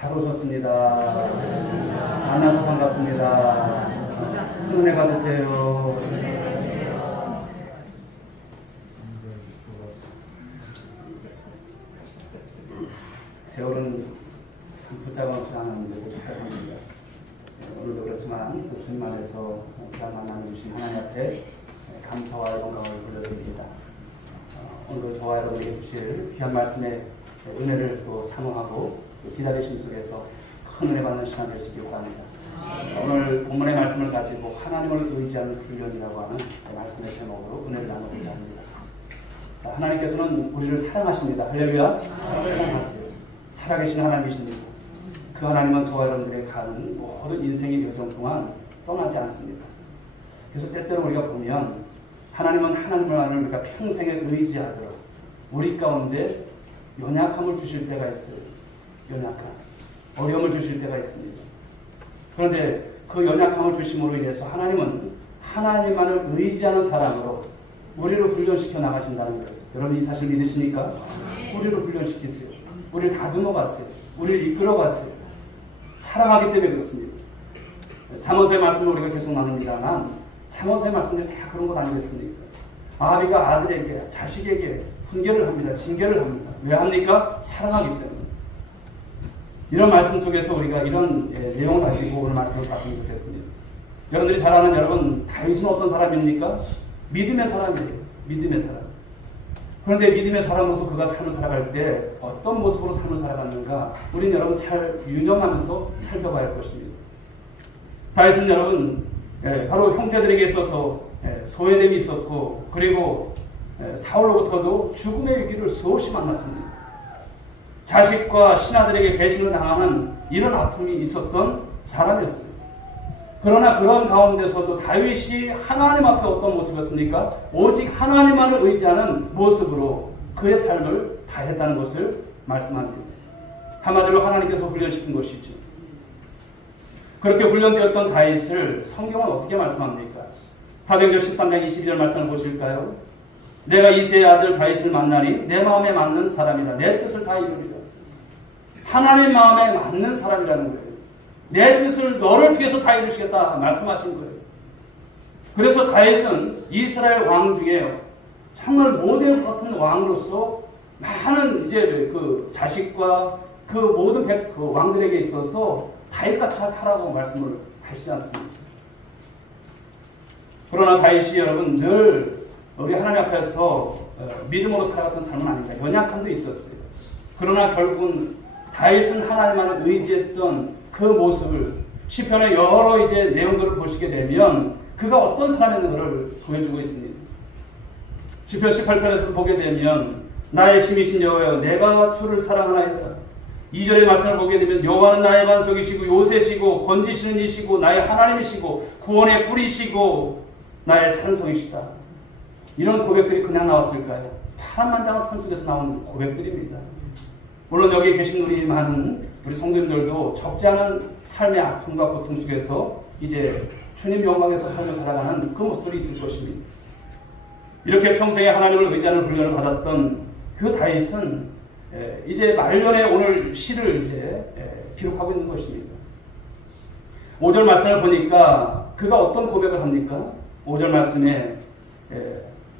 잘 오셨습니다. 만나서 반갑습니다. 은혜 받으세요. 세월은 참 붙잡아 놓지 않았는데도 촬영합니다. 오늘도 그렇지만 주님 안에서 귀한 만남을 주신 하나님 앞에 감사와 영광을 돌려드립니다. 오늘도 저와 여러분에게 주실 귀한 말씀의 은혜를 또 사모하고 또 기다리심 속에서 큰 은혜 받는 시간 될 수 있길 바랍니다. 오늘 본문의 말씀을 가지고 하나님을 의지하는 훈련이라고 하는 말씀의 제목으로 은혜를 나누고자 합니다. 자, 하나님께서는 우리를 사랑하십니다. 할렐루야. 사랑하세요. 살아계신 하나님이십니다. 그 하나님은 저와 여러분들의 가는 모든 인생의 여정 동안 떠나지 않습니다. 그래서 때때로 우리가 보면 하나님은 하나님을 우리가 평생에 의지하도록 우리 가운데 연약함을 주실 때가 있어요. 연약함. 어려움을 주실 때가 있습니다. 그런데 그 연약함을 주심으로 인해서 하나님은 하나님만을 의지하는 사람으로 우리를 훈련시켜 나가신다는 거예요. 여러분 이 사실 믿으십니까? 우리를 훈련시키세요. 우리를 다듬어 가세요. 우리를 이끌어 가세요. 사랑하기 때문에 그렇습니다. 잠언서의 말씀을 우리가 계속 나눕니다만 잠언서의 말씀이 다 그런 것 아니겠습니까? 아비가 아들에게 자식에게 훈계를 합니다. 징계를 합니다. 왜 합니까? 사랑하기 때문에. 이런 말씀 속에서 우리가 이런 내용을 가지고 오늘 말씀을 봤으면 좋겠습니다. 여러분들이 잘 아는 여러분 다윗은 어떤 사람입니까? 믿음의 사람이에요. 믿음의 사람. 그런데 믿음의 사람으로서 그가 삶을 살아갈 때 어떤 모습으로 삶을 살아가는가 우리는 여러분 잘 유념하면서 살펴봐야 할 것입니다. 다윗은 여러분 바로 형제들에게 있어서 소외됨이 있었고 그리고 사울로부터도 죽음의 위기를 수없이 만났습니다. 자식과 신하들에게 배신을 당하는 이런 아픔이 있었던 사람이었어요. 그러나 그런 가운데서도 다윗이 하나님 앞에 어떤 모습이었습니까? 오직 하나님만을 의지하는 모습으로 그의 삶을 다했다는 것을 말씀합니다. 한마디로 하나님께서 훈련시킨 것이죠. 그렇게 훈련되었던 다윗을 성경은 어떻게 말씀합니까? 사도행전 13장 22절 말씀을 보실까요? 내가 이새의 아들 다윗을 만나니 내 마음에 맞는 사람이라 내 뜻을 다 이루리라. 하나님 마음에 맞는 사람이라는 거예요. 내 뜻을 너를 위해서 다 이루시겠다 말씀하신 거예요. 그래서 다윗은 이스라엘 왕 중에 정말 모델 같은 왕으로서 많은 이제 그 자식과 그 모든 그 왕들에게 있어서 다윗같이 하라고 말씀을 하시지 않습니다. 그러나 다윗이 여러분 늘 우리 하나님 앞에서 믿음으로 살아갔던 삶은 아닙니다. 연약함도 있었어요. 그러나 결국은 다윗은 하나님만을 의지했던 그 모습을 시편의 여러 이제 내용들을 보시게 되면 그가 어떤 사람이었는가를 보여주고 있습니다. 시편 18편에서 보게 되면 나의 힘이신 여호와여 내가 주를 사랑하나이다. 2절의 말씀을 보게 되면 여호와는 나의 반석이시고 요새시고 건지시는 이시고 나의 하나님이시고 구원의 뿌리시고 나의 산성이시다. 이런 고백들이 그냥 나왔을까요? 파란만장한 삶 속에서 나온 고백들입니다. 물론 여기 계신 우리 많은 우리 성도님들도 적지 않은 삶의 아픔과 고통 속에서 이제 주님 영광에서 삶을 살아가는 그 모습들이 있을 것입니다. 이렇게 평생에 하나님을 의지하는 훈련을 받았던 그 다윗은 이제 말년에 오늘 시를 이제 기록하고 있는 것입니다. 5절 말씀을 보니까 그가 어떤 고백을 합니까? 5절 말씀에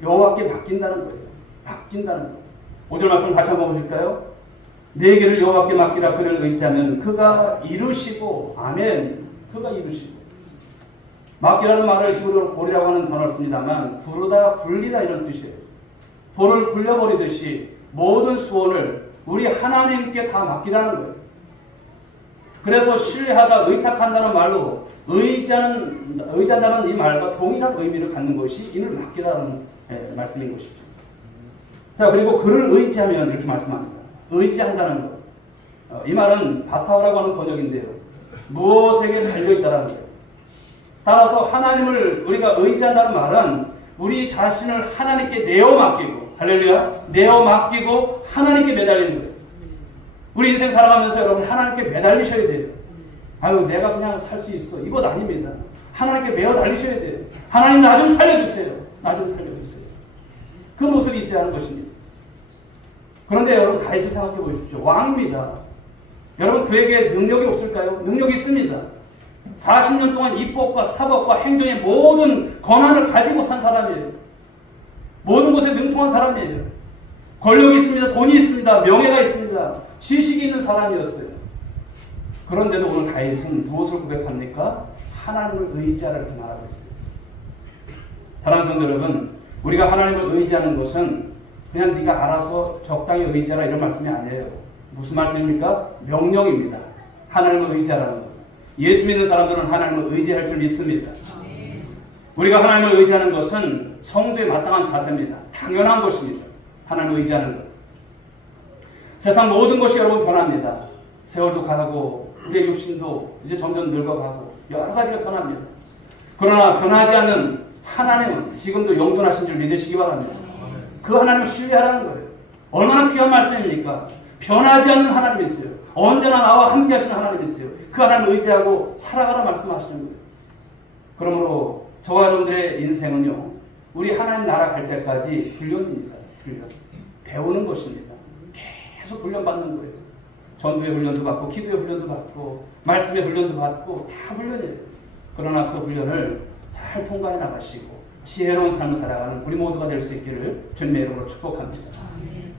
여호와께 맡긴다는 거예요. 맡긴다는 거예요. 5절 말씀 다시 한번 보실까요? 내 길을 여호와께 맡기라 그를 의지하면 그가 이루시고 아멘 그가 이루시고 맡기라는 말을 히브리어로 고리라고 하는 단어를 씁니다만 부르다 굴리다 이런 뜻이에요. 돌을 굴려버리듯이 모든 소원을 우리 하나님께 다 맡기라는 거예요. 그래서 신뢰하다 의탁한다는 말로 의지한다는 이 말과 동일한 의미를 갖는 것이 이를 맡기라는 말씀인 것이죠. 자 그리고 그를 의지하면 이렇게 말씀합니다. 의지한다는 것. 이 말은 바타오라고 하는 번역인데요. 무엇에게 달려있다라는 거예요. 따라서 하나님을 우리가 의지한다는 말은 우리 자신을 하나님께 내어 맡기고 할렐루야 내어 맡기고 하나님께 매달리는 거예요. 우리 인생 살아가면서 여러분 하나님께 매달리셔야 돼요. 아유 내가 그냥 살 수 있어. 이것 아닙니다. 하나님께 매어 달리셔야 돼요. 하나님 나 좀 살려주세요. 나 좀 살려주세요. 그 모습이 있어야 하는 것입니다. 그런데 여러분 다윗을 생각해 보십시오. 왕입니다. 여러분 그에게 능력이 없을까요? 능력이 있습니다. 40년 동안 입법과 사법과 행정의 모든 권한을 가지고 산 사람이에요. 모든 것에 능통한 사람이에요. 권력이 있습니다. 돈이 있습니다. 명예가 있습니다. 지식이 있는 사람이었어요. 그런데도 오늘 다윗은 무엇을 고백합니까? 하나님을 의지하라 이렇게 말하고 있어요. 사랑하는 성도 여러분, 우리가 하나님을 의지하는 것은 그냥 네가 알아서 적당히 의지하라 이런 말씀이 아니에요. 무슨 말씀입니까? 명령입니다. 하나님을 의지하라는 것. 예수 믿는 사람들은 하나님을 의지할 줄 믿습니다. 우리가 하나님을 의지하는 것은 성도의 마땅한 자세입니다. 당연한 것입니다. 하나님을 의지하는 것. 세상 모든 것이 여러분 변합니다. 세월도 가고 우리의 육신도 이제 점점 늙어가고 여러 가지가 변합니다. 그러나 변하지 않는 하나님은 지금도 영존하신 줄 믿으시기 바랍니다. 그 하나님을 신뢰하라는 거예요. 얼마나 귀한 말씀입니까? 변하지 않는 하나님이 있어요. 언제나 나와 함께 하시는 하나님이 있어요. 그 하나님을 의지하고 살아가라 말씀하시는 거예요. 그러므로 저와 여러분들의 인생은요, 우리 하나님 나라 갈 때까지 훈련입니다. 훈련. 배우는 것입니다. 계속 훈련받는 거예요. 전도의 훈련도 받고, 기도의 훈련도 받고, 말씀의 훈련도 받고, 다 훈련이에요. 그러나 그 훈련을 잘 통과해 나가시고, 지혜로운 삶을 살아가는 우리 모두가 될 수 있기를 주님의 이름으로 축복합니다.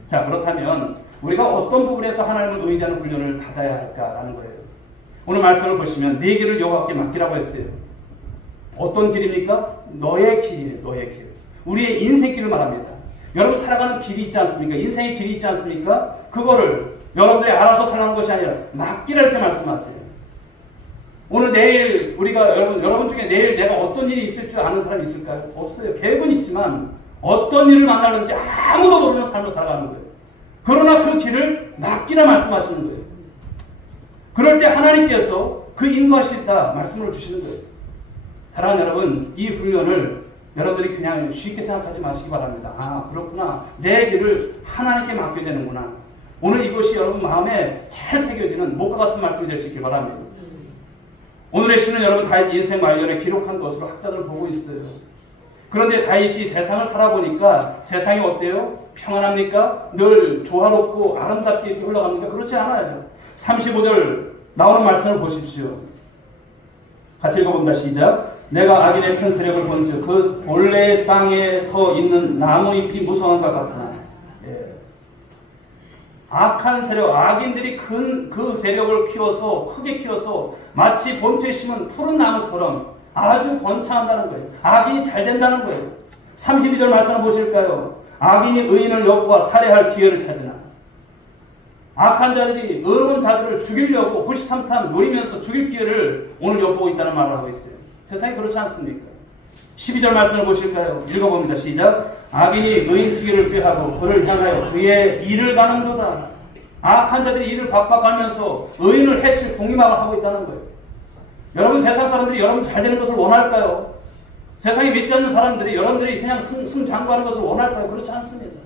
자, 그렇다면 우리가 어떤 부분에서 하나님을 의지하는 훈련을 받아야 할까라는 거예요. 오늘 말씀을 보시면 네 길을 여호와께 맡기라고 했어요. 어떤 길입니까? 너의 길이에요. 너의 길. 우리의 인생길을 말합니다. 여러분 살아가는 길이 있지 않습니까? 인생의 길이 있지 않습니까? 그거를 여러분들이 알아서 살아가는 것이 아니라 맡기라 이렇게 말씀하세요. 오늘 내일 우리가 여러분 중에 내일 내가 어떤 일이 있을 줄 아는 사람이 있을까요? 없어요. 계획은 있지만 어떤 일을 만나는지 아무도 모르는 삶을 살아가는 거예요. 그러나 그 길을 맡기라 말씀하시는 거예요. 그럴 때 하나님께서 그 인도하실 때 말씀을 주시는 거예요. 사랑하는 여러분, 이 훈련을 여러분들이 그냥 쉽게 생각하지 마시기 바랍니다. 아, 그렇구나. 내 길을 하나님께 맡겨야 되는구나. 오늘 이것이 여러분 마음에 잘 새겨지는 목과 같은 말씀이 될 수 있길 바랍니다. 오늘의 시는 여러분 다윗 인생 말년에 기록한 것으로 학자들은 보고 있어요. 그런데 다윗이 세상을 살아보니까 세상이 어때요? 평안합니까? 늘 조화롭고 아름답게 이렇게 흘러갑니까? 그렇지 않아요. 35절 나오는 말씀을 보십시오. 같이 읽어봅니다. 시작. 내가 악인의 큰 세력을 본즉 그 본래 땅에 서 있는 나무잎이 무성한가 같구나. 예. 악한 세력, 악인들이 그 세력을 키워서 크게 키워서 마치 본토에 심은 푸른 나무처럼 아주 번창한다는 거예요. 악인이 잘 된다는 거예요. 32절 말씀을 보실까요? 악인이 의인을 엿보아 살해할 기회를 찾으나 악한 자들이 의로운 자들을 죽이려고 호시탐탐 노리면서 죽일 기회를 오늘 엿보고 있다는 말을 하고 있어요. 세상이 그렇지 않습니까? 12절 말씀을 보실까요? 읽어봅니다. 시작. 악인이 의인 기회를 꾀하고 그를 향하여 그의 일을 가는도다. 악한 자들이 이를 박박하면서 의인을 해칠 공임함을 하고 있다는 거예요. 여러분 세상 사람들이 여러분 잘 되는 것을 원할까요? 세상에 믿지 않는 사람들이 여러분들이 그냥 승장구하는 것을 원할까요? 그렇지 않습니다.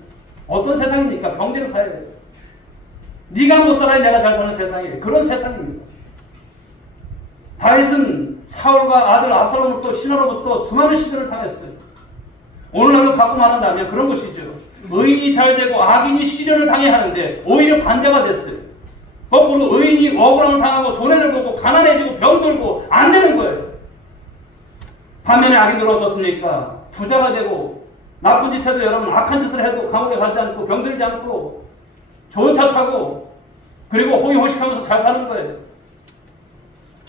어떤 세상입니까? 경쟁사회예요. 네가 못 살아야 내가 잘 사는 세상이에요. 그런 세상입니다. 다윗은 사울과 아들 압살롬으로부터 신하로부터 수많은 시련을 당했어요. 오늘날로 바꿔 말한다면 그런 것이죠. 의인이 잘 되고 악인이 시련을 당해야 하는데 오히려 반대가 됐어요. 거꾸로 의인이 억울함을 당하고 손해를 보고 가난해지고 병들고 안 되는 거예요. 반면에 악인들은 어떻습니까? 부자가 되고 나쁜 짓 해도 여러분 악한 짓을 해도 감옥에 가지 않고 병들지 않고 좋은 차 타고 그리고 호의호식하면서 잘 사는 거예요.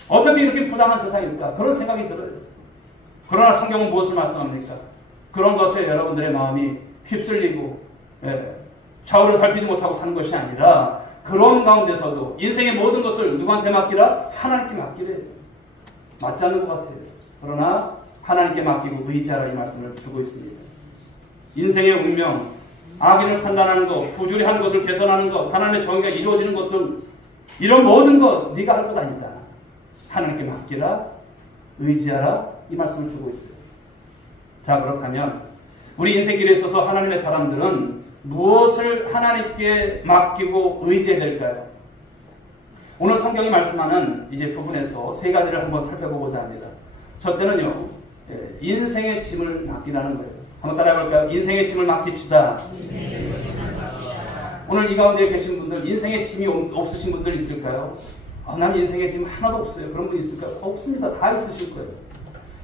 어떻게 이렇게 부당한 세상입니까? 그런 생각이 들어요. 그러나 성경은 무엇을 말씀합니까? 그런 것에 여러분들의 마음이 휩쓸리고 좌우를 살피지 못하고 사는 것이 아니라 그런 가운데서도 인생의 모든 것을 누구한테 맡기라? 하나님께 맡기래. 맞지 않는 것 같아요. 그러나 하나님께 맡기고 의지하라 이 말씀을 주고 있습니다. 인생의 운명, 악인을 판단하는 것, 부주의 한 것을 개선하는 것, 하나님의 정의가 이루어지는 것들 이런 모든 것 네가 할 것 아니다. 하나님께 맡기라, 의지하라 이 말씀을 주고 있어요. 자, 그렇다면 우리 인생길에 있어서 하나님의 사람들은 무엇을 하나님께 맡기고 의지해야 될까요? 오늘 성경이 말씀하는 이제 부분에서 세 가지를 한번 살펴보고자 합니다. 첫째는요, 인생의 짐을 맡기라는 거예요. 한번 따라해볼까요? 인생의 짐을 맡깁시다. 오늘 이 가운데 계신 분들 인생에 짐이 없으신 분들 있을까요? 난 인생에 짐 하나도 없어요. 그런 분 있을까요? 없습니다. 다 있으실 거예요.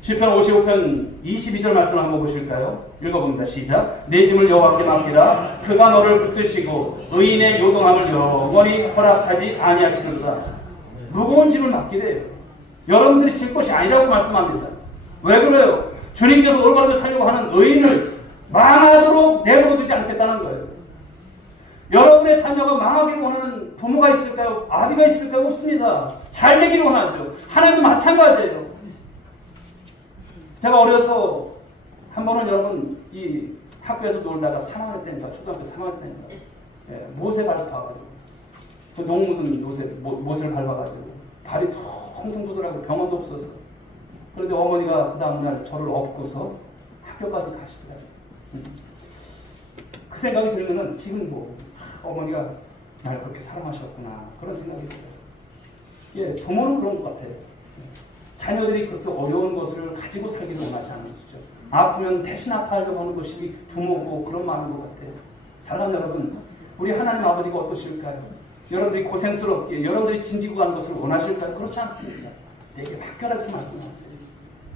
시편 55편 22절 말씀 한번 보실까요? 읽어봅니다. 시작. 내 짐을 여호와께 맡기라. 그가 너를 붙드시고 의인의 요동함을 영원히 허락하지 아니하시는가. 무거운 짐을 맡기래요. 여러분들이 질 것이 아니라고 말씀합니다. 왜 그래요? 주님께서 올바르게 살려고 하는 의인을 망하도록 내버려두지 않겠다는 거예요. 여러분의 자녀가 망하기를 원하는 부모가 있을까요? 아비가 있을까요? 없습니다. 잘 되기를 원하죠. 하나님도 마찬가지예요. 제가 어려서 한 번은 여러분 이 학교에서 놀다가 사망할 때인가 초등학교 3학년 때인가 못에 밟아가지고 농 묻은 못을 밟아가지고 발이 텅텅 부더라고요. 병원도 없어서. 그런데 어머니가 그 다음날 저를 업고서 학교까지 가시더라고요. 그 생각이 들면은 지금 어머니가 날 그렇게 사랑하셨구나 그런 생각이 들어요. 예, 부모는 그런 것 같아요. 자녀들이 그렇게 어려운 것을 가지고 살기를 원하지 않는 것이죠. 아프면 대신 아파하려고 하는 것이 부모고 그런 마음인 것 같아요. 사랑하는 여러분, 우리 하나님 아버지가 어떠실까요? 여러분들이 고생스럽게 여러분들이 짐지고 가는 것을 원하실까요? 그렇지 않습니다. 내게 맡겨라 이렇게 말씀하세요.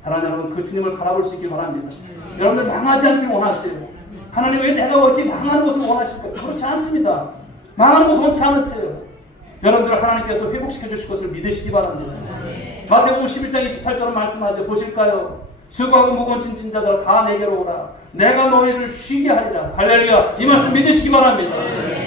사랑하는 여러분, 그 주님을 바라볼 수 있길 바랍니다. 여러분들 망하지 않길 원하세요. 하나님 왜 내가 어떻게 망하는 것을 원하실까요? 그렇지 않습니다. 망하는 것을 원치 않으세요. 여러분들 하나님께서 회복시켜 주실 것을 믿으시기 바랍니다. 마태복음 11장 28절은 말씀하죠. 보실까요? 수고하고 무거운 짐진 자들아 다 내게로 오라. 내가 너희를 쉬게 하리라. 할렐루야. 이 말씀 믿으시기 바랍니다.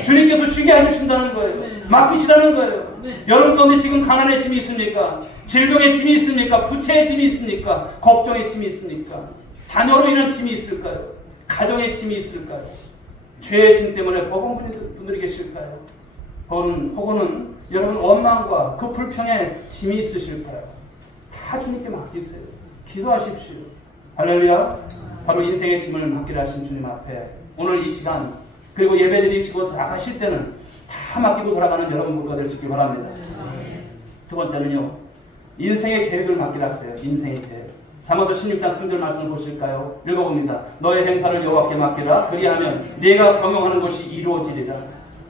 주님께서 쉬게 해주신다는 거예요. 맡기시라는 거예요. 여러분 가운데 지금 가난의 짐이 있습니까? 질병의 짐이 있습니까? 부채의 짐이 있습니까? 걱정의 짐이 있습니까? 자녀로 인한 짐이 있을까요? 가정의 짐이 있을까요? 죄의 짐 때문에 버거운 분들이 계실까요? 혹은 여러분 원망과 그 불평에 짐이 있으실까요? 다 주님께 맡기세요. 기도하십시오. 할렐루야. 바로 인생의 짐을 맡기라 하신 주님 앞에 오늘 이 시간 그리고 예배드리시고 나가실 때는 다 맡기고 돌아가는 여러분 모두가 될 수 있길 바랍니다. 두 번째는요. 인생의 계획을 맡기라 하세요. 인생의 계획. 잠언서 16장 3절 말씀을 보실까요? 읽어봅니다. 너의 행사를 여호와께 맡기라. 그리하면 네가 경영하는 것이 이루어지리라.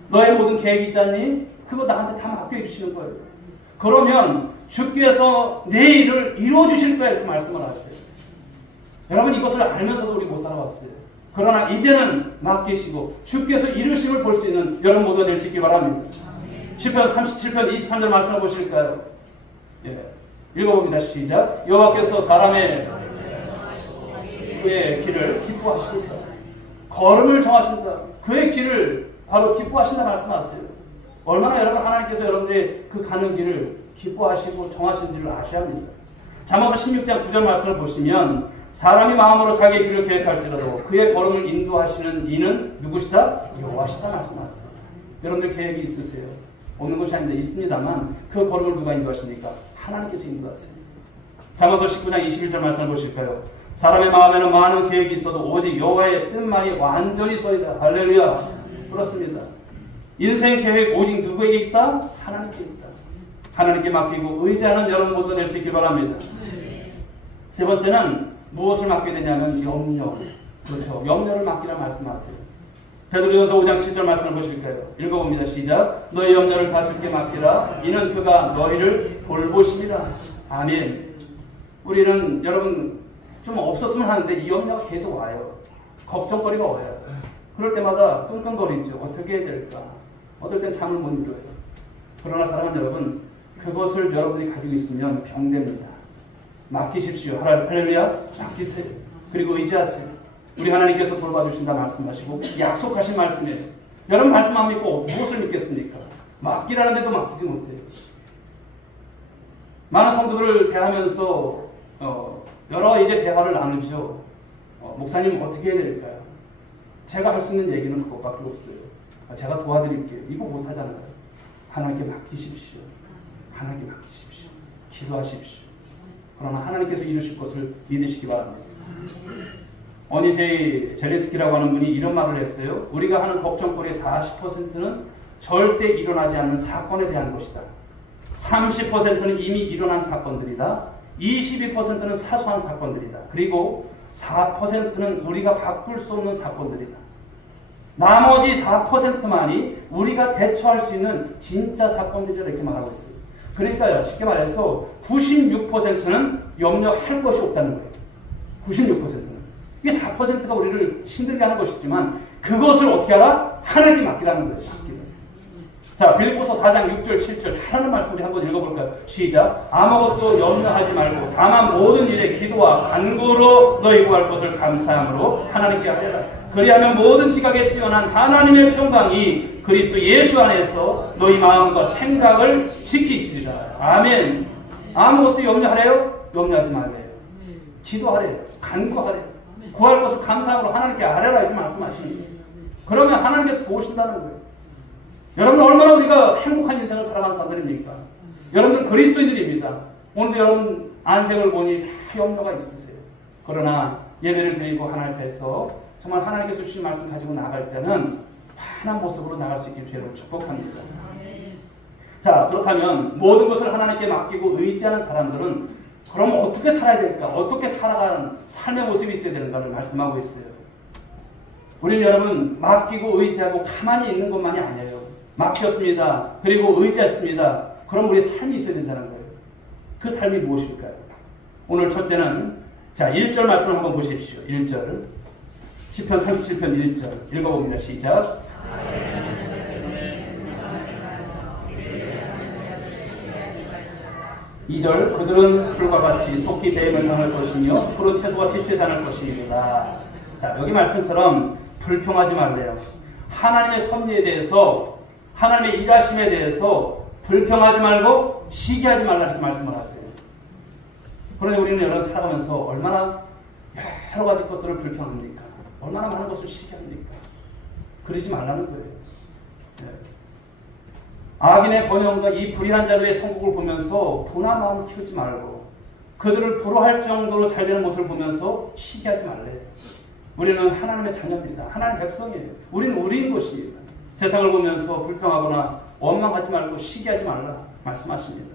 너의 모든 계획 있잖니? 그거 나한테 다 맡겨주시는 거예요. 그러면 주께서 내 일을 이루어주실 거예요. 이렇게 말씀을 하세요. 여러분 이것을 알면서도 우리 못 살아왔어요. 그러나 이제는 맡기시고 주께서 이루심을 볼 수 있는 여러분 모두가 될 수 있기 바랍니다. 시편 37편 23절 말씀을 보실까요? 예. 읽어봅니다. 시작. 여호와께서 사람의 그의 길을 기뻐하시겠다. 걸음을 정하신다. 그의 길을 바로 기뻐하신다 말씀하세요. 얼마나 여러분 하나님께서 여러분들의 그 가는 길을 기뻐하시고 정하신지를 아셔야 합니다. 잠언서 16장 9절 말씀을 보시면 사람이 마음으로 자기의 길을 계획할지라도 그의 걸음을 인도하시는 이는 누구시다? 여호와시다 말씀하세요. 여러분들 계획이 있으세요? 없는 것이 아닌데 있습니다만 그 걸음을 누가 인도하십니까? 하나님께서 인도하세요. 잠언서 19장 21절 말씀을 보실까요? 사람의 마음에는 많은 계획이 있어도 오직 여호와의 뜻만이 완전히 서이다. 할렐루야. 그렇습니다. 인생 계획 오직 누구에게 있다? 하나님께 있다. 하나님께 맡기고 의지하는 여러분 모두가 될 수 있길 바랍니다. 세 번째는 무엇을 맡게 되냐면 염려. 그렇죠. 염려를 맡기라 말씀하세요. 베드로전서 5장 7절 말씀을 보실까요? 읽어봅니다. 시작. 너의 염려를 다 주께 맡기라. 이는 그가 너희를 돌보시리라. 아멘. 우리는 여러분 좀 없었으면 하는데 이 염려가 계속 와요. 걱정거리가 와요. 그럴 때마다 끙끙거리죠. 어떻게 해야 될까? 어떨 땐 잠을 못 이뤄요. 그러나 사랑하는 여러분, 그것을 여러분이 가지고 있으면 병됩니다. 맡기십시오. 할렐루야. 맡기세요. 그리고 의지하세요. 우리 하나님께서 돌봐주신다 말씀하시고 약속하신 말씀이에요. 여러분 말씀 안 믿고 무엇을 믿겠습니까? 맡기라는데도 맡기지 못해요. 많은 성도들을 대하면서 여러 이제 대화를 나누죠. 목사님 어떻게 해야 될까요? 제가 할 수 있는 얘기는 그것밖에 없어요. 제가 도와드릴게요. 이거 못하잖아요. 하나님께 맡기십시오. 하나님께 맡기십시오. 기도하십시오. 그러나 하나님께서 이루실 것을 믿으시기 바랍니다. 어니 젤렌스키라고 하는 분이 이런 말을 했어요. 우리가 하는 걱정거리의 40%는 절대 일어나지 않는 사건에 대한 것이다. 30%는 이미 일어난 사건들이다. 22%는 사소한 사건들이다. 그리고 4%는 우리가 바꿀 수 없는 사건들이다. 나머지 4%만이 우리가 대처할 수 있는 진짜 사건들이라 이렇게 말하고 있어요. 그러니까요, 쉽게 말해서 96%는 염려할 것이 없다는 거예요. 96%는. 이게 4%가 우리를 힘들게 하는 것이지만 그것을 어떻게 하라? 하나님께 맡기라는 거예요. 맡기라. 자, 빌립보서 4장 6절 7절 잘하는 말씀 우리 한번 읽어볼까요? 시작. 아무것도 염려하지 말고 다만 모든 일에 기도와 간구로 너희 구할 것을 감사함으로 하나님께 하리라. 그리하면 모든 지각에 뛰어난 하나님의 평강이 그리스도 예수 안에서 너희 마음과 생각을 지키시리라. 아멘. 아무것도 염려하래요? 염려하지 말래요. 기도하래요. 간구하래요. 구할 것을 감사함으로 하나님께 하래라 이렇게 말씀하십니다. 그러면 하나님께서 도우신다는 거예요. 여러분 얼마나 우리가 행복한 인생을 살아가는 사람들입니까? 여러분들 그리스도인들입니다. 오늘도 여러분 안색을 보니 다 염려가 있으세요. 그러나 예배를 드리고 하나님 앞에서 정말 하나님께서 주신 말씀 가지고 나갈 때는 환한 모습으로 나갈 수 있길 주를 축복합니다. 자, 그렇다면 모든 것을 하나님께 맡기고 의지하는 사람들은 그럼 어떻게 살아야 될까? 어떻게 살아가는 삶의 모습이 있어야 되는가를 말씀하고 있어요. 우리는 여러분 맡기고 의지하고 가만히 있는 것만이 아니에요. 맡겼습니다. 그리고 의지했습니다. 그럼 우리의 삶이 있어야 된다는 거예요. 그 삶이 무엇일까요? 오늘 첫째는 자 1절 말씀 한번 보십시오. 1절 시편 37편 1절 읽어봅니다. 시작. 2절 그들은 풀과 같이 속히 대면 당할 것이며 푸른 채소같이 쇠잔할 것이니라. 자, 여기 말씀처럼 불평하지 말래요. 하나님의 섭리에 대해서 하나님의 일하심에 대해서 불평하지 말고 시기하지 말라 이렇게 말씀을 하세요. 그런데 우리는 여러분 살아가면서 얼마나 여러 가지 것들을 불평합니까? 얼마나 많은 것을 시기합니까? 그러지 말라는 거예요. 네. 악인의 번영과 이 불의한 자들의 성공을 보면서 분한 마음을 키우지 말고 그들을 부러워할 정도로 잘 되는 모습을 보면서 시기하지 말래요. 우리는 하나님의 자녀입니다. 하나님의 백성이에요. 우리는 우리인 것입니다. 세상을 보면서 불평하거나 원망하지 말고 시기하지 말라 말씀하십니다.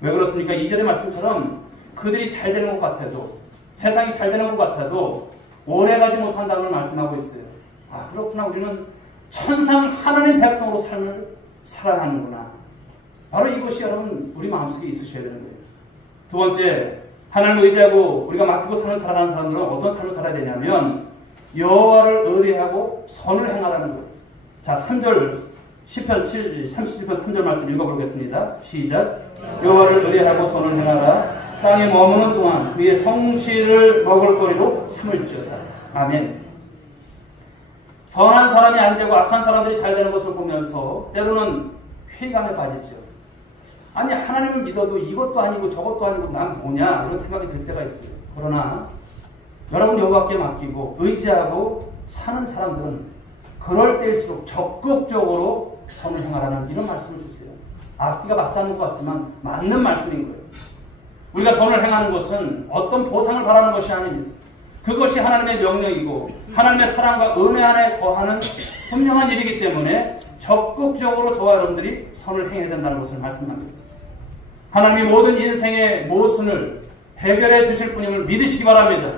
왜 그렇습니까? 2절의 말씀처럼 그들이 잘 되는 것 같아도 세상이 잘 되는 것 같아도 오래가지 못한다는 말씀하고 있어요. 아, 그렇구나. 우리는 천상 하나님 백성으로 삶을 살아가는구나. 바로 이것이 여러분 우리 마음속에 있으셔야 되는 거예요. 두 번째, 하나님을 의지하고 우리가 맡기고 삶을 살아가는 사람들은 어떤 삶을 살아야 되냐면 여호와를 의뢰하고 선을 행하라는 거예요. 자, 3절 시편 37편 3절 말씀 읽어보겠습니다. 시작. 여호와를 의뢰하고 선을 행하라. 땅에 머무는 동안 그의 성실을 먹을거리로 삼을지어다. 아멘. 선한 사람이 안 되고 악한 사람들이 잘 되는 것을 보면서 때로는 회의감에 빠지죠. 아니 하나님을 믿어도 이것도 아니고 저것도 아니고 난 뭐냐 이런 생각이 들 때가 있어요. 그러나 여러분 여호와께 맡기고 의지하고 사는 사람들은 그럴 때일수록 적극적으로 선을 행하라는 이런 말씀을 주세요. 앞뒤가 맞지 않는 것 같지만 맞는 말씀인 거예요. 우리가 선을 행하는 것은 어떤 보상을 바라는 것이 아닙니다. 그것이 하나님의 명령이고 하나님의 사랑과 은혜 안에 거하는 분명한 일이기 때문에 적극적으로 저와 여러분들이 선을 행해야 된다는 것을 말씀합니다. 하나님이 모든 인생의 모순을 해결해 주실 분임을 믿으시기 바랍니다.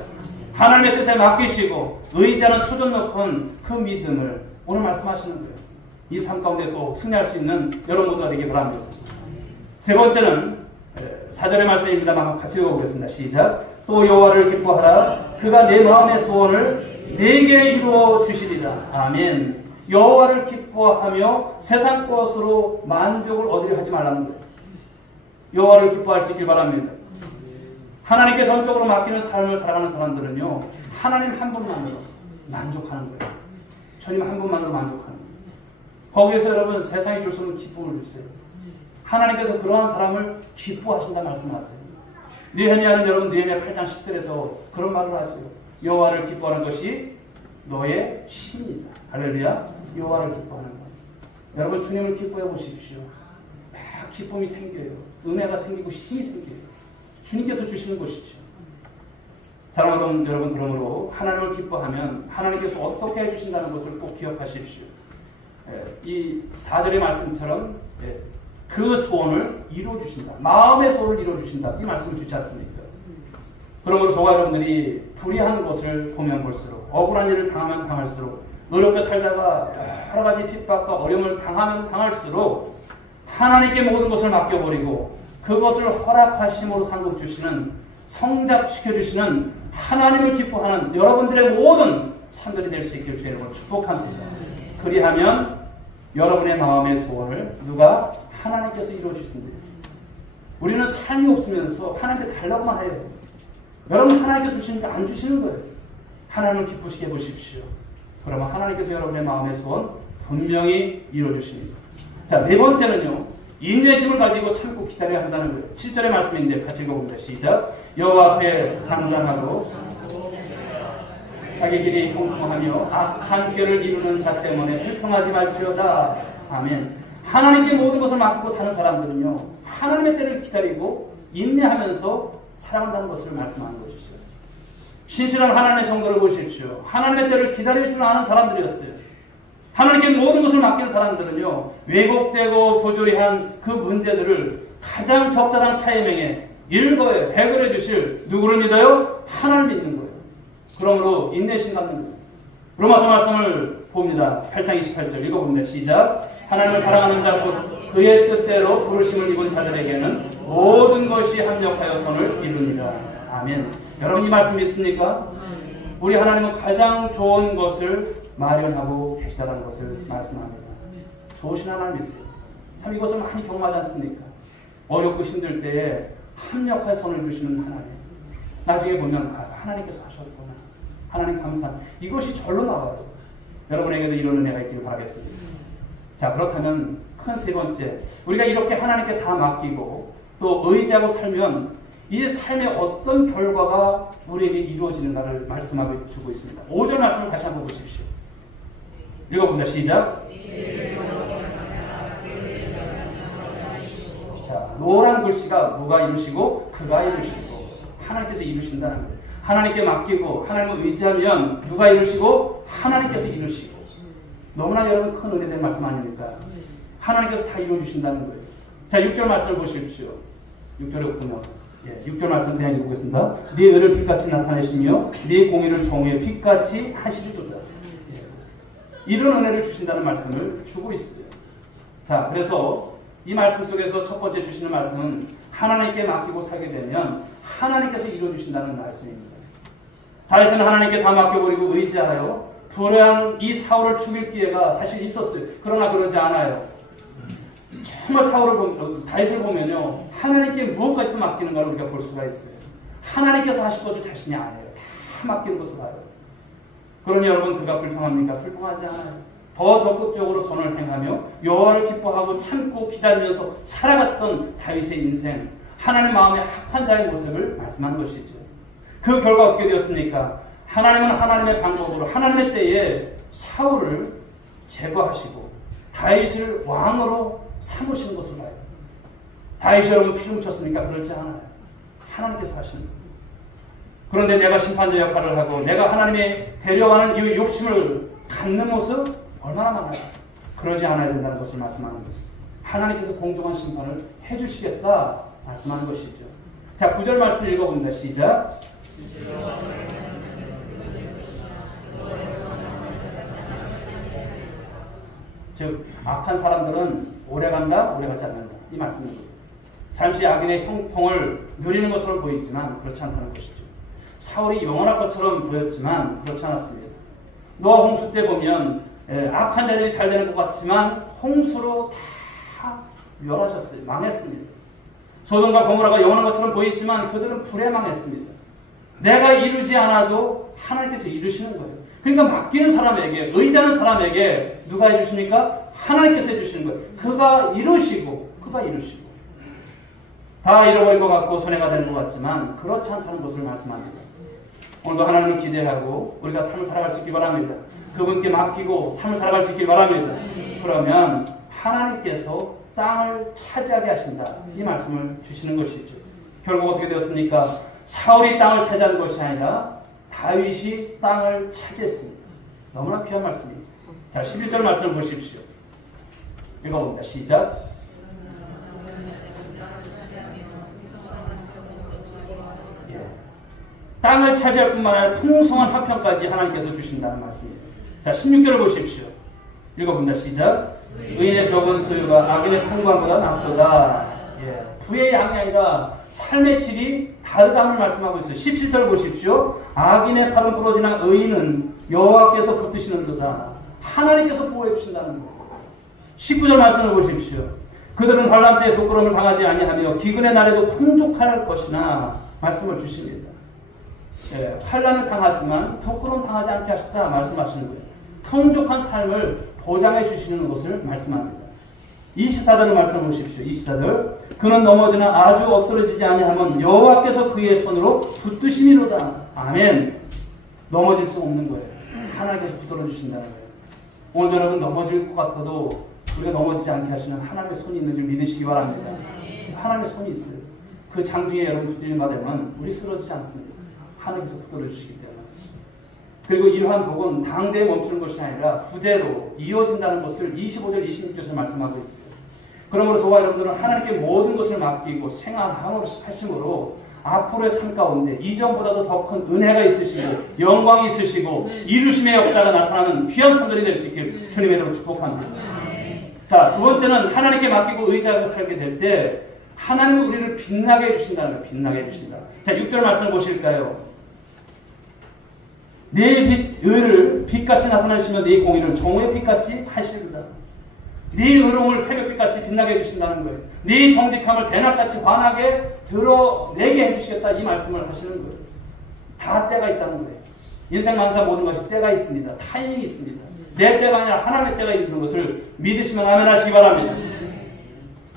하나님의 뜻에 맡기시고 의지하는 수준 높은 그 믿음을 오늘 말씀하시는 거예요. 이 삶 가운데 또 승리할 수 있는 여러분 모두가 되기 바랍니다. 세 번째는 4절의 말씀입니다만 같이 읽어보겠습니다. 시작. 또 여호와를 기뻐하라. 그가 내 마음의 소원을 내게 이루어 주시리라. 아멘. 여호와를 기뻐하며 세상 것으로 만족을 얻으려 하지 말라는 거예요. 여호와를 기뻐할 수 있길 바랍니다. 하나님께 전적으로 맡기는 삶을 살아가는 사람들은요, 하나님 한 분만으로 만족하는 거예요. 주님 한 분만으로 만족하는 거예요. 거기에서 여러분 세상이 줄 수 없는 기쁨을 주세요. 하나님께서 그러한 사람을 기뻐하신다 말씀하세요. 느헤미야는 여러분 느헤미야 8장 10절에서 그런 말을 하죠. 여호와를 기뻐하는 것이 너의 힘이다. 할렐루야. 여호와를 기뻐하는 것. 여러분 주님을 기뻐해 보십시오. 막 기쁨이 생겨요. 은혜가 생기고 힘이 생겨요. 주님께서 주시는 것이죠. 사랑하는 여러분, 그러므로 하나님을 기뻐하면 하나님께서 어떻게 해주신다는 것을 꼭 기억하십시오. 이 4절의 말씀처럼 그 소원을 이루어주신다. 마음의 소원을 이루어주신다. 이 말씀을 주지 않습니까? 그러므로 저와 여러분들이 불의한 것을 보면 볼수록, 억울한 일을 당하면 당할수록 어렵게 살다가 여러 가지 핍박과 어려움을 당하면 당할수록 하나님께 모든 것을 맡겨버리고 그것을 허락하심으로 상급 주시는, 성작시켜주시는, 하나님을 기뻐하는 여러분들의 모든 삶들이 될 수 있기를 주의 이름으로 축복합니다. 그리하면 여러분의 마음의 소원을 누가? 하나님께서 이루어주신다. 우리는 삶이 없으면서 하나님께 달라고만 해요. 여러분 하나님께서 주시니까 안 주시는 거예요. 하나님을 기쁘시게 해보십시오. 그러면 하나님께서 여러분의 마음의 소원 분명히 이루어주십니다. 자, 네 번째는요. 인내심을 가지고 참고 기다려야 한다는 거예요. 7절의 말씀인데 같이 읽어봅니다. 시작. 여호와 앞에 장담하고 자기 길이 공평하며 악한 꾀를 이루는 자 때문에 불평하지 말지어다. 아멘. 하나님께 모든 것을 맡기고 사는 사람들은요. 하나님의 때를 기다리고 인내하면서 살아간다는 것을 말씀하는 것이죠. 신실한 하나님의 정도를 보십시오. 하나님의 때를 기다릴 줄 아는 사람들이었어요. 하나님께 모든 것을 맡긴 사람들은요. 왜곡되고 부조리한 그 문제들을 가장 적절한 타이밍에 일거에 해결해 주실 누구를 믿어요? 하나님을 믿는 거예요. 그러므로 인내심 갖는 거예요. 로마서 말씀을 봅니다. 8장 28절 읽어봅니다. 시작. 하나님을 사랑하는 자 곧 그의 뜻대로 부르심을 입은 자들에게는 모든 것이 합력하여 선을 이루니라. 아멘. 여러분 이 말씀 믿습니까? 우리 하나님은 가장 좋은 것을 마련하고 계시다는 것을 말씀합니다. 좋으신 하나님이세요. 참 이것을 많이 경험하지 않습니까? 어렵고 힘들 때에 합력하여 선을 이루시는 하나님. 나중에 보면 하나님께서 하셨구나. 하나님 감사합니다. 이것이 절로 나와요. 여러분에게도 이런 은혜가 있기를 바라겠습니다. 자, 그렇다면 큰 세 번째, 우리가 이렇게 하나님께 다 맡기고 또 의지하고 살면 이 삶의 어떤 결과가 우리에게 이루어지는가를 말씀하고 주고 있습니다. 5절 말씀을 다시 한번 보십시오. 읽어봅니다. 시작. 자, 노란 글씨가 누가 이루시고 그가 이루시고 하나님께서 이루신다는 거예요. 하나님께 맡기고 하나님을 의지하면 누가 이루시고 하나님께서 이루시고. 너무나 여러분 큰 은혜된 말씀 아닙니까? 하나님께서 다 이루어주신다는 거예요. 자, 6절 말씀을 보십시오. 6절에 보면 6절 말씀 그냥 읽어보겠습니다. 네 의를 빛같이 나타내시며 네 공의를 정오의 빛같이 하시리로다. 이런 은혜를 주신다는 말씀을 주고 있어요. 자, 그래서 이 말씀 속에서 첫 번째 주시는 말씀은 하나님께 맡기고 살게 되면 하나님께서 이루어주신다는 말씀입니다. 다윗은 하나님께 다 맡겨버리고 의지하여 불의한 이 사울을 죽일 기회가 사실 있었어요. 그러나 그러지 않아요. 정말 다윗을 보면요. 하나님께 무엇까지도 맡기는 걸 우리가 볼 수가 있어요. 하나님께서 하실 것을 자신이 안 해요. 다 맡기는 것을 봐요. 그러니 여러분 그가 불평합니까? 불평하지 않아요. 더 적극적으로 선을 행하며 여호와를 기뻐하고 참고 기다리면서 살아갔던 다윗의 인생, 하나님 마음에 합한 자의 모습을 말씀하는 것이죠. 그 결과 어떻게 되었습니까? 하나님은 하나님의 방법으로 하나님의 때에 사울을 제거하시고 다윗을 왕으로 삼으시는 것을 봐요. 다윗이 여러분 피를 묻혔습니까? 그렇지 않아요. 하나님께서 하시는 거예요. 그런데 내가 심판자 역할을 하고 내가 하나님의 데려가는 이 욕심을 갖는 모습 얼마나 많아요. 그러지 않아야 된다는 것을 말씀하는 거예요. 하나님께서 공정한 심판을 해주시겠다 말씀하는 것이죠. 자, 9절 말씀 읽어봅니다. 시작. 즉 악한 사람들은 오래 간다, 오래 가지 않는다. 이 말씀입니다. 잠시 악인의 형통을 누리는 것처럼 보이지만 그렇지 않다는 것이죠. 사울이 영원할 것처럼 보였지만 그렇지 않았습니다. 노아 홍수 때 보면 악한 자들이 잘 되는 것 같지만 홍수로 다 멸하셨어요. 망했습니다. 소돔과 고모라가 영원한 것처럼 보이지만 그들은 불에 망했습니다. 내가 이루지 않아도 하나님께서 이루시는 거예요. 그러니까 맡기는 사람에게, 의지하는 사람에게 누가 해주십니까? 하나님께서 해주시는 거예요. 그가 이루시고 다 잃어버린 것 같고 손해가 되는 것 같지만 그렇지 않다는 것을 말씀합니다. 오늘도 하나님을 기대하고 우리가 삶을 살아갈 수 있길 바랍니다. 그분께 맡기고 삶을 살아갈 수 있길 바랍니다. 그러면 하나님께서 땅을 차지하게 하신다. 이 말씀을 주시는 것이죠. 결국 어떻게 되었습니까? 사울이 땅을 차지하는 것이 아니라 다윗이 땅을 차지했습니다. 너무나 귀한 말씀입니다. 자, 11절 말씀을 보십시오. 읽어봅니다. 시작. 땅을 차지할 뿐만 아니라 풍성한 화평까지 하나님께서 주신다는 말씀입니다. 자, 16절을 보십시오. 읽어봅니다. 시작. 의인의 적은 소유가 악인의 풍부함보다 낫도다. 예. 부의 양이 아니라 삶의 질이 다르다는 말씀하고 있어요. 17절 보십시오. 악인의 팔은 부러지나 의인은 여호와께서 붙드시는도다. 하나님께서 보호해 주신다는 거예요. 19절 말씀을 보십시오. 그들은 환난 때에 부끄러움을 당하지 아니하며 기근의 날에도 풍족할 것이나 말씀을 주십니다. 예, 환난을 당하지만 부끄러움 당하지 않게 하셨다 말씀하시는 거예요. 풍족한 삶을 보장해 주시는 것을 말씀합니다. 24절을 말씀 보십시오. 24절. 그는 넘어지나 아주 엎드러지지 아니하면 여호와께서 그의 손으로 붙드시니로다. 아멘. 넘어질 수 없는 거예요. 하나님께서 붙들어 주신다는 거예요. 오늘 저녁은 넘어질 것 같아도 우리가 넘어지지 않게 하시는 하나님의 손이 있는 줄 믿으시기 바랍니다. 하나님의 손이 있어요. 그 장중에 여러분 붙들림 받으면 우리 쓰러지지 않습니다. 하나님께서 붙들어 주시기 때문에. 그리고 이러한 복은 당대에 멈추는 것이 아니라 부대로 이어진다는 것을 25절, 26절에서 말씀하고 있어요. 그러므로 저와 여러분들은 하나님께 모든 것을 맡기고 생활하심으로 앞으로의 삶 가운데 이전보다도 더 큰 은혜가 있으시고 영광이 있으시고 이루심의 역사가 나타나는 귀한 삶들이 될 수 있길 주님의 이름으로 축복합니다. 자, 두 번째는 하나님께 맡기고 의지하고 살게 될 때 하나님은 우리를 빛나게 해주신다는 거예요. 빛나게 해주신다. 자, 6절 말씀 보실까요? 네 의를 빛같이 나타내시며 네 공의를 정오의 빛같이 하시리로다. 네 의로움을 새벽빛같이 빛나게 해주신다는 거예요. 네 정직함을 대낮같이 환하게 드러내게 해주시겠다 이 말씀을 하시는 거예요. 다 때가 있다는 거예요. 인생 만사 모든 것이 때가 있습니다. 타이밍이 있습니다. 내 때가 아니라 하나님의 때가 있는 것을 믿으시면 아멘 하시기 바랍니다.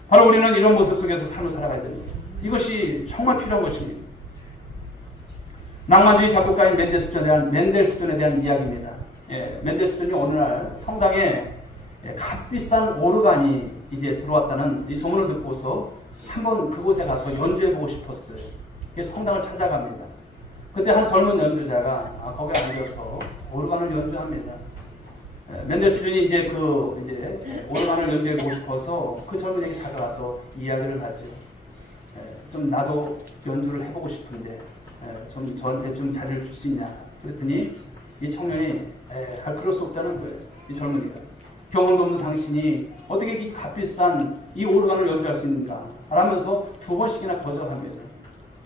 바로 우리는 이런 모습 속에서 삶을 살아가야 됩니다. 이것이 정말 필요한 것입니다. 낭만주의 작곡가인 멘델스존에 대한 이야기입니다. 예, 멘델스존이 어느 날 성당에 값비싼 오르간이 이제 들어왔다는 이 소문을 듣고서 한번 그곳에 가서 연주해보고 싶었어요. 성당을 찾아갑니다. 그때 한 젊은 연주자가 거기 앉아서 오르간을 연주합니다. 멘델스존이 이제 오르간을 연주해보고 싶어서 그 젊은이에게 다가가서 이야기를 하죠. 좀 나도 연주를 해보고 싶은데 좀 저한테 좀 자리를 줄 수 있냐. 그랬더니 이 청년이 그럴 수 없다는 거예요. 이 젊은이가. 경험도 없는 당신이 어떻게 이 값비싼 이 오르간을 연주할 수 있는가 라면서 2번씩이나 거절합니다.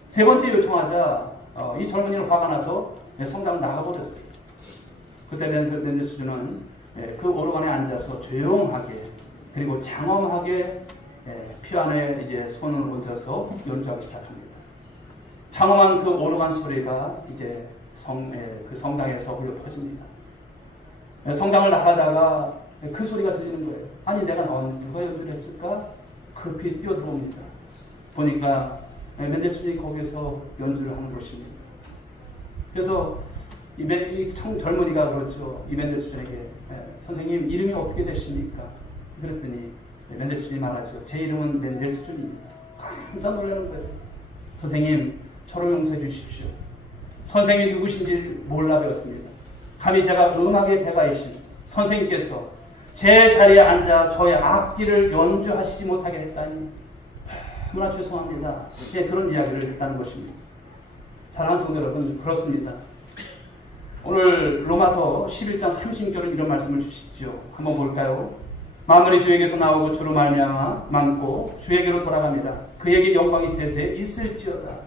3번째 요청하자 이 젊은이는 화가 나서 성당을 나가버렸어요. 그때 멘델스존은 그 오르간에 앉아서 조용하게 그리고 장엄하게 피아노에 이제 손을 얹어서 연주하기 시작합니다. 장엄한 그 오르간 소리가 이제 그 성당에서 울려 퍼집니다. 성당을 나가다가 그 소리가 들리는 거예요. 아니 내가 나왔는데 누가 연주를 했을까? 급히 뛰어들어옵니다. 보니까 멘델스존이 거기서 연주를 하는 것입니다. 그래서 이 젊은이가 그렇죠. 이 멘델스존에게 선생님 이름이 어떻게 되십니까? 그랬더니 멘델스존이 말하죠. 제 이름은 멘델스존입니다. 깜짝 놀라는 거예요. 선생님 저를 용서해 주십시오. 선생님이 누구신지 몰라 배웠습니다. 감히 제가 음악의 배가이신 선생님께서 제 자리에 앉아 저의 악기를 연주하시지 못하게 했다니 너무나 죄송합니다. 그런 이야기를 했다는 것입니다. 사랑하는 성도 여러분, 그렇습니다. 오늘 로마서 11장 36절은 이런 말씀을 주시죠. 한번 볼까요? 만물이 주에게서 나오고 주로 말미암아 많고 주에게로 돌아갑니다. 그에게 영광이 세세 있을지어다.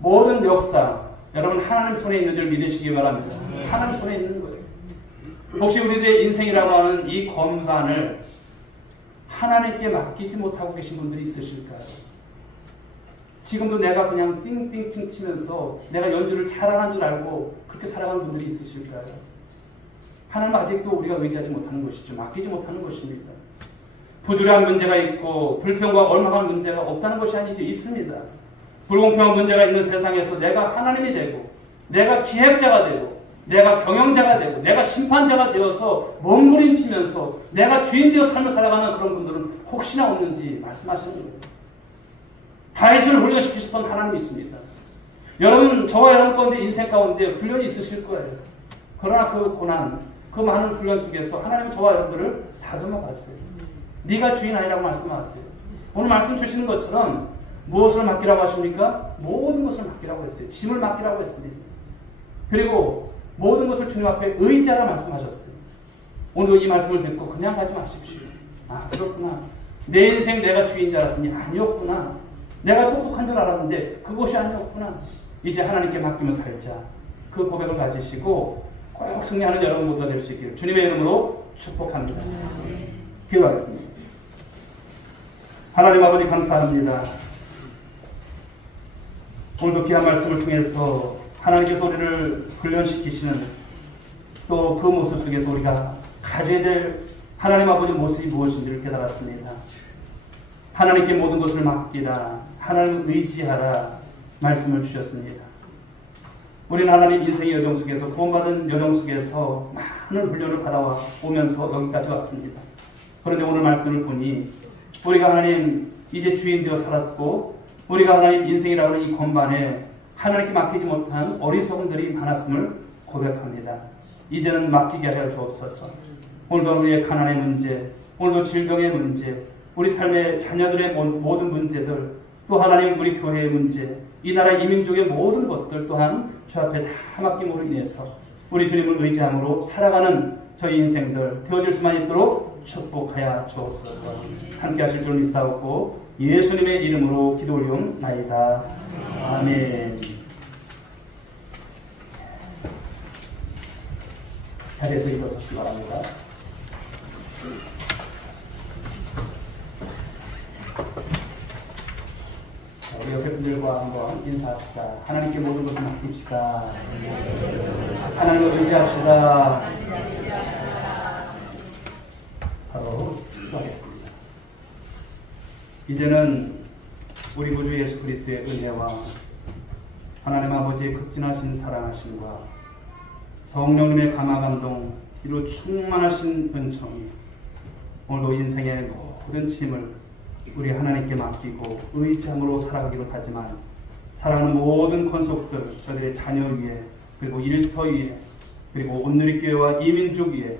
모든 역사 여러분 하나님 손에 있는 줄 믿으시기 바랍니다. 하나님 손에 있는 거예요. 혹시 우리들의 인생이라고 하는 이 건반을 하나님께 맡기지 못하고 계신 분들이 있으실까요? 지금도 내가 그냥 띵띵띵 치면서 내가 연주를 잘하는 줄 알고 그렇게 살아가는 분들이 있으실까요? 하나님 아직도 우리가 의지하지 못하는 것이죠. 맡기지 못하는 것입니다. 부조리한 문제가 있고 불평과 얼마나 문제가 없다는 것이 아니죠. 있습니다. 불공평한 문제가 있는 세상에서 내가 하나님이 되고 내가 기획자가 되고 내가 경영자가 되고 내가 심판자가 되어서 몸부림치면서 내가 주인 되어 삶을 살아가는 그런 분들은 혹시나 없는지 말씀하시는 거예요. 다윗을 훈련시키셨던 하나님이 있습니다. 여러분 저와 여러분 가운데 인생 가운데 훈련이 있으실 거예요. 그러나 그 고난 그 많은 훈련 속에서 하나님은 저와 여러분들을 다듬어 갔어요. 네가 주인 아니라고 말씀하셨어요. 오늘 말씀 주시는 것처럼 무엇을 맡기라고 하십니까? 모든 것을 맡기라고 했어요. 짐을 맡기라고 했습니다. 그리고 모든 것을 주님 앞에 의지하라 말씀하셨어요. 오늘도 이 말씀을 듣고 그냥 가지 마십시오. 아, 그렇구나. 내 인생 내가 주인 줄 알았더니 아니었구나. 내가 똑똑한 줄 알았는데 그것이 아니었구나. 이제 하나님께 맡기며 살자. 그 고백을 가지시고 꼭 승리하는 여러분 모두가 될 수 있기를 주님의 이름으로 축복합니다. 기도하겠습니다. 하나님 아버지 감사합니다. 오늘도 귀한 말씀을 통해서 하나님께서 우리를 훈련시키시는 또 그 모습 속에서 우리가 가져야 될 하나님 아버지 모습이 무엇인지를 깨달았습니다. 하나님께 모든 것을 맡기라, 하나님을 의지하라 말씀을 주셨습니다. 우리는 하나님 인생의 여정 속에서 구원받은 여정 속에서 많은 훈련을 받아와 오면서 여기까지 왔습니다. 그런데 오늘 말씀을 보니 우리가 하나님 이제 주인 되어 살았고 우리가 하나님 인생이라고 하는 이 건반에 하나님께 맡기지 못한 어리석음들이 많았음을 고백합니다. 이제는 맡기게 하여 주옵소서. 오늘도 우리의 가난의 문제, 오늘도 질병의 문제, 우리 삶의 자녀들의 모든 문제들, 또 하나님 우리 교회의 문제, 이 나라 이민족의 모든 것들 또한 주 앞에 다 맡김으로 인해서 우리 주님을 의지함으로 살아가는 저희 인생들 되어질 수만 있도록 축복하여 주옵소서. 함께 하실 줄 믿사옵고 예수님의 이름으로 기도 올리옵나이다. 아멘. 자리에서 일어서시기 바랍니다. 우리 옆에 분들과 한번 인사합시다. 하나님께 모든 것을 맡깁시다. 하나님을 의지합시다. 바로 축복하겠습니다. 이제는 우리 구주 예수 그리스도의 은혜와 하나님 아버지의 극진하신 사랑하심과 성령님의 감화감동 이로 충만하신 은총이 오늘도 인생의 모든 짐을 우리 하나님께 맡기고 의지함으로 살아가기로 하지만 사랑하는 모든 권속들 저들의 자녀 위에 그리고 일터 위에 그리고 온누리교회와 이민족 위에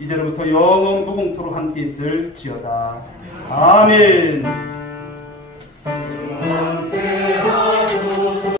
이제로부터 영원 무궁토록 함께 있을지어다. 아멘.